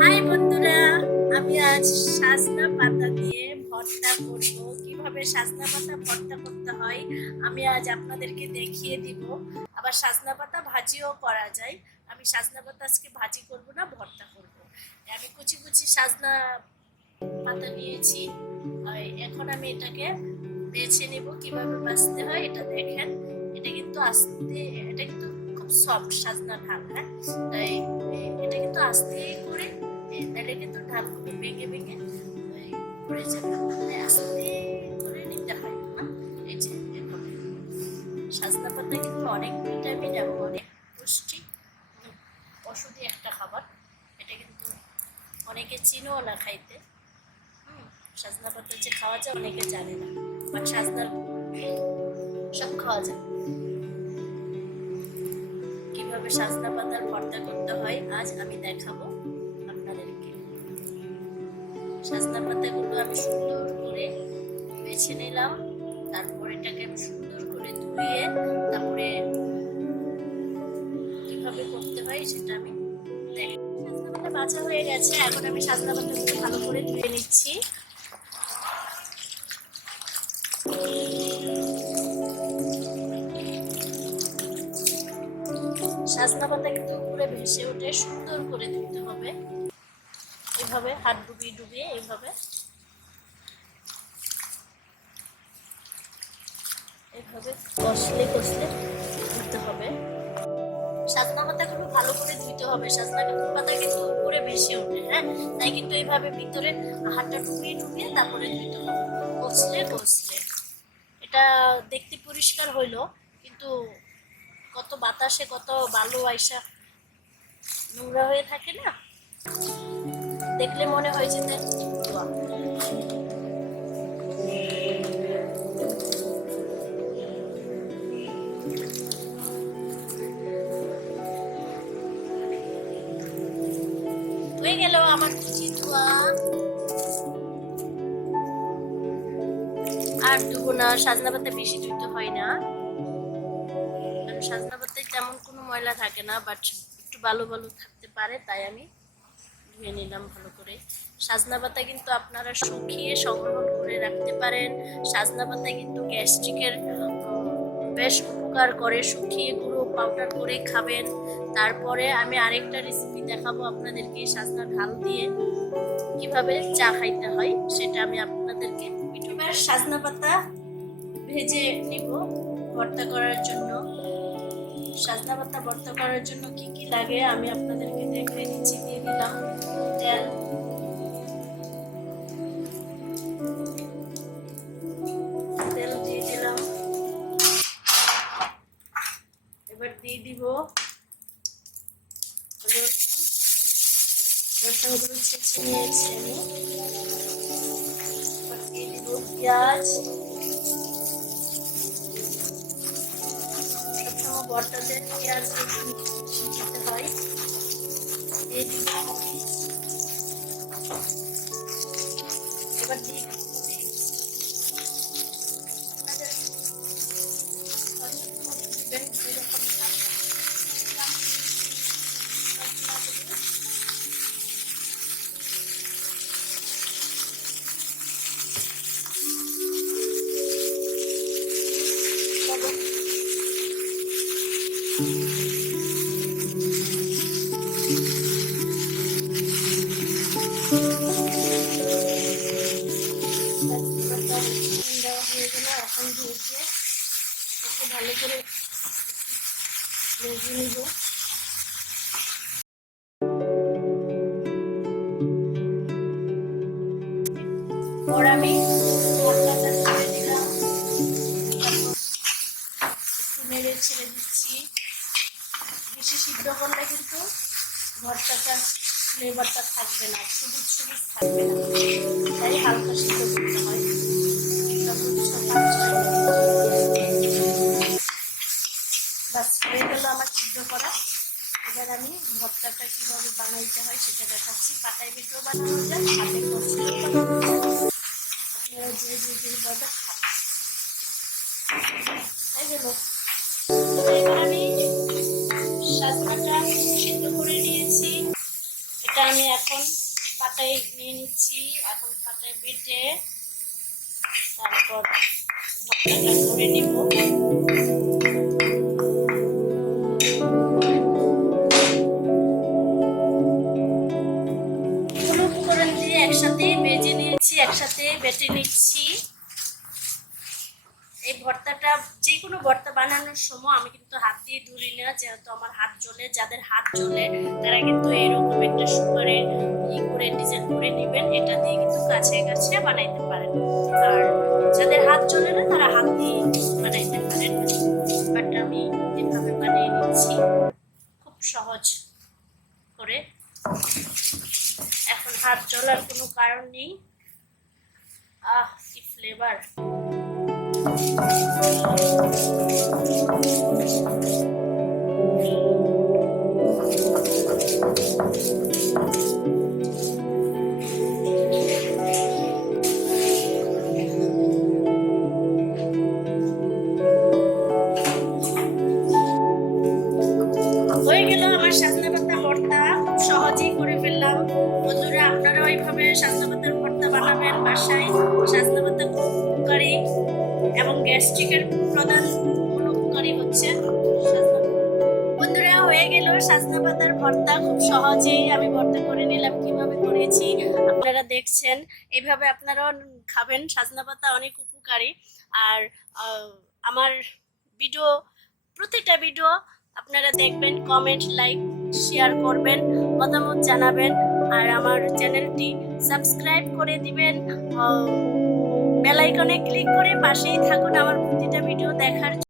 High বন্ধুরা, আমি আজ সাজনা পাতা দিয়ে ভর্তা করব। কিভাবে সাজনা পাতা ভর্তা করতে হয় আমি আজ আপনাদেরকে দেখিয়ে দিব। আবার সাজনা পাতা ভাজিও করা যায়। আমি সাজনা পাতা আজকে ভাজি করব না, ভর্তা করব। আমি কুচি কুচি সাজনা পাতা নিয়েছি। এখন আমি এটাকে বেছে নেব। কিভাবে বাছতে হয় এটা দেখেন। এটা কিন্তু আস্তে, এটা কিন্তু খুব সফট সাজনা ঢাল। হ্যাঁ, তাই এটা কিন্তু আস্তে করে, তাহলে কিন্তু ঢালগুলো ভেঙে ভেঙে পড়ে যাবে। তাই আস্তে করে নিতে হয় না। এই যে এভাবে সাজনা পাতা কিন্তু অনেক ভিটামিন এবং অনেক পুষ্টি ওষুধি একটা খাবার। এটা কিন্তু অনেকে চিনেও না খাইতে। সাজনা পাতা যে খাওয়া যায় অনেকে জানে না, বাট সাজনার সব খাওয়া যায়। কিভাবে সাজনা পাতার ভর্তা করতে হয় আজ আমি দেখাবো আপনাদেরকে। সাজনা পাতাগুলো আমি সুন্দর করে বেছে নিলাম। তারপর এটাকে আমি সুন্দর করে ধুয়ে তারপরে কিভাবে করতে হয় সেটা আমি দেখ। সাজনা পাতা বাছা হয়ে গেছে, এখন আমি সাজনা পাতাগুলো ভালো করে ধুয়ে নিচ্ছি। সাজনা পাতা কিন্তু উপরে ভেসে উঠে সুন্দর করে ধুতে হবে। এভাবে হাত ডুবিয়ে ডুবিয়ে এইভাবে এভাবে কষলে কষলে ধুতে হবে। সাজনা পাতাগুলো ভালো করে ধুতে হবে। সাজনা পাতা কিন্তু উপরে ভেসে ওঠে, হ্যাঁ, তাই কিন্তু এইভাবে ভিতরে হাতটা ডুবিয়ে ডুবিয়ে তারপরে ধুতে হবে, কষলে কষলে। এটা দেখতে পরিষ্কার হইলো, কিন্তু কত বাতাসে কত বালু আইসা নোংরা হয়ে থাকে না, দেখলে মনে হয় যে ধোয়া। হয়ে গেল আমার কুচি ধোয়া। আর ধুবো না, সাজনা পাতা বেশি ধুতে হয় না, কারণ সাজনা পাতায় তেমন কোনো ময়লা থাকে না, বাট একটু বালু বালু থাকতে পারে, তাই আমি ধুয়ে নিলাম ভালো করে। সাজনা পাতা কিন্তু আপনারা শুকিয়ে সংরক্ষণ করে রাখতে পারেন। সাজনা পাতা কিন্তু গ্যাস্ট্রিকের বেশ উপকার করে। শুকিয়ে গুঁড়ো পাউডার করে খাবেন। তারপরে আমি আরেকটা রেসিপি দেখাবো আপনাদেরকে সাজনা ঢাল দিয়ে কিভাবে চা খাইতে হয়, সেটা আমি আপনাদেরকে। এবার সাজনা পাতা ভেজে নিব ভর্তা করার জন্য। সাজনা পাতা ভর্তা করার জন্য কি কি লাগে আমি আপনাদেরকে দেখিয়ে দিচ্ছি। দিয়ে দিলাম তেল, তেল দিয়ে দিলাম। এবার দিয়ে দিব রসুন, রসুনগুলো ছেঁচে নিয়েছি আমি। এবার দিয়ে দিব পেঁয়াজ। সবসময় ভর্তাতে পেঁয়াজ দিতে হয়। দিয়ে দিব মরিচ। এবার দিয়ে দিব মরিচ। আপনাদের পছন্দ মতো দিবেন, যেরকম দেওয়া হয়ে গেল। এখন ভেজে এটাকে ভালো করে ভেজে নিব। পর আমি ভর্তাটা ছেড়ে দিলাম, একটু নেড়ে ছেড়ে দিচ্ছি। বেশি সিদ্ধ করলে কিন্তু ভর্তাটার ফ্লেভারটা থাকবে না, সবুজ সবুজ থাকবে না, তাই হালকা সিদ্ধ করতে হয়। বাস হয়ে গেল আমার সিদ্ধ করা। এবার আমি ভর্তাটা কীভাবে বানাইতে হয় সেটা দেখাচ্ছি। পাটায় বেটেও বানানো যায়, হাতে কষলেও বানানো যায়, আপনারা যে যেভাবে খান। হয়ে গেল। এবার আমি সাজনাটা সিদ্ধ করে নিয়েছি, এটা আমি এখন পাটায় নিয়ে নিচ্ছি, এখন পাটায় বেটে তারপর ভর্তাটা করে নিব। কোনো উপকরণ দিয়ে একসাথে ভেজে নিয়েছি, একসাথে বেটে নিচ্ছি। এই ভর্তাটা যে কোনো ভর্তা বানানোর সময় আমি কিন্তু হাত দিয়ে ধরি না, যেহেতু আমার হাত জ্বলে। যাদের হাত জ্বলে তারা কিন্তু এরকম একটা সুপারে করে ডিজাইন করে নেবেন, এটা দিয়ে কিন্তু কাছে কাছে বানাইতে পারেন। আর যাদের হাত জ্বলে না তারা হাত দিয়ে বানাইতে পারেন। বাট আমি এভাবে বানিয়ে নিচ্ছি খুব সহজ করে। এখন হাত জ্বলার কোনো কারণ নেই। কি ফ্লেভার! হয়ে গেল আমার সাজনা পাতা ভর্তা, খুব সহজেই করে ফেললাম। বন্ধুরা, আপনারাও এইভাবে সাজনা পাতার ভর্তা বানাবেন বাসায়। সাজনা পাতা খুব উপকারী এবং গ্যাস্ট্রিকের প্রধান উপকারী হচ্ছে সাজনা। বন্ধুরা, হয়ে গেল সাজনা পাতার ভর্তা। খুব সহজেই আমি ভর্তা করে নিলাম। কিভাবে করেছি আপনারা দেখছেন। এইভাবে আপনারাও খাবেন। সাজনা পাতা অনেক উপকারী। আর আমার ভিডিও, প্রতিটা ভিডিও আপনারা দেখবেন, কমেন্ট, লাইক, শেয়ার করবেন, মতামত জানাবেন। আর আমার চ্যানেলটি সাবস্ক্রাইব করে দিবেন। বেল আইকনে ক্লিক করে পাশেই থাকুন আমার প্রতিটা ভিডিও দেখার।